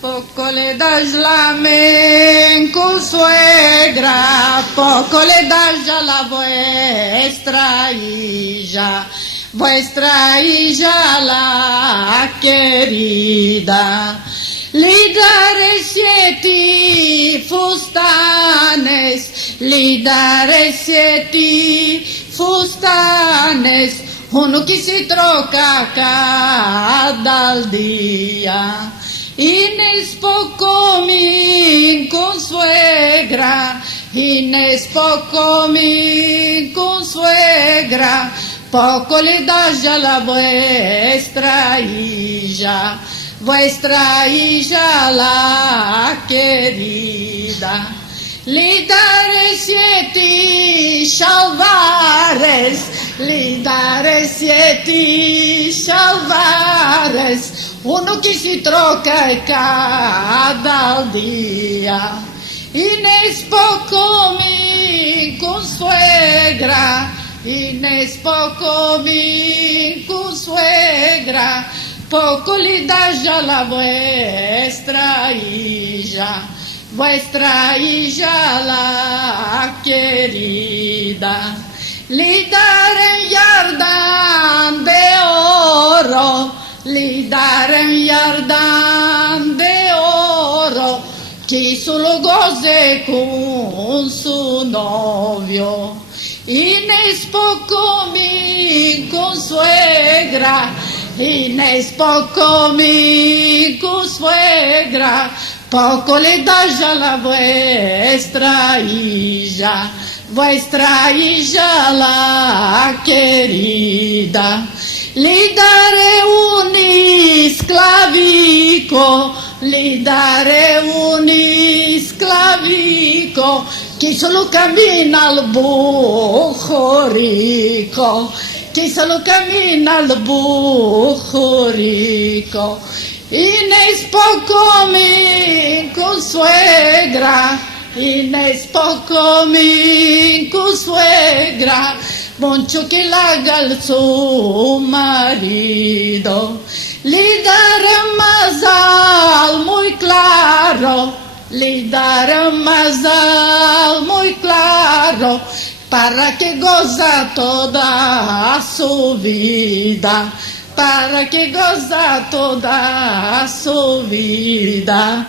Poco le das flamenco, suegra, poco le das a la vuestra hija la querida. Le daré 7 fustanes, le daré 7 fustanes, uno que se troca cada día. Inés poco mi consuegra, Inés poco mi consuegra, poco le das a la vuestra hija la querida. Le daré 7 chalvares, le daré 7 chalvares, uno que se troca cada día. Inés poco mi consuegra, Inés poco mi consuegra, poco le das a la vuestra hija la querida. Le daré yardan de oro, le daré yardan de oro, que solo goce con su novio. Inés poco mi consuegra, Inés poco mi consuegra, poco le das a la vuestra hija la querida. Le daré un esclavico, le daré un esclavico, que solo camina al burro rico, que solo camina al burro rico. Inés poco mi consuegra, Inés poco mi consuegra, mucho que la haga al su marido. Le daré mazal muy claro, le daré mazal muy claro, para que goza toda su vida, para que goza toda su vida.